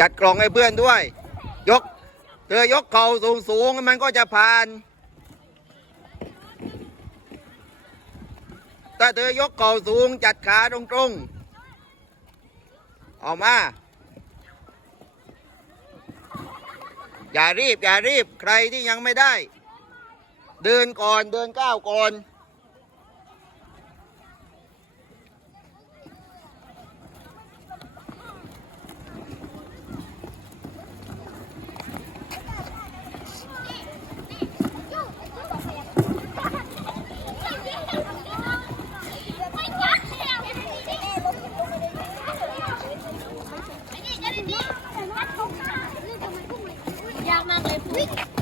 จัดกล่องให้เพื่อนด้วย ยก เธอยกเข่าสูงสูงมันก็จะผ่าน ถ้าเธอยกเข่าสูงจัดขาตรงๆออกมา อย่ารีบ อย่ารีบ ใครที่ยังไม่ได้ เดินก่อน เดินก้าวก่อน 慢慢来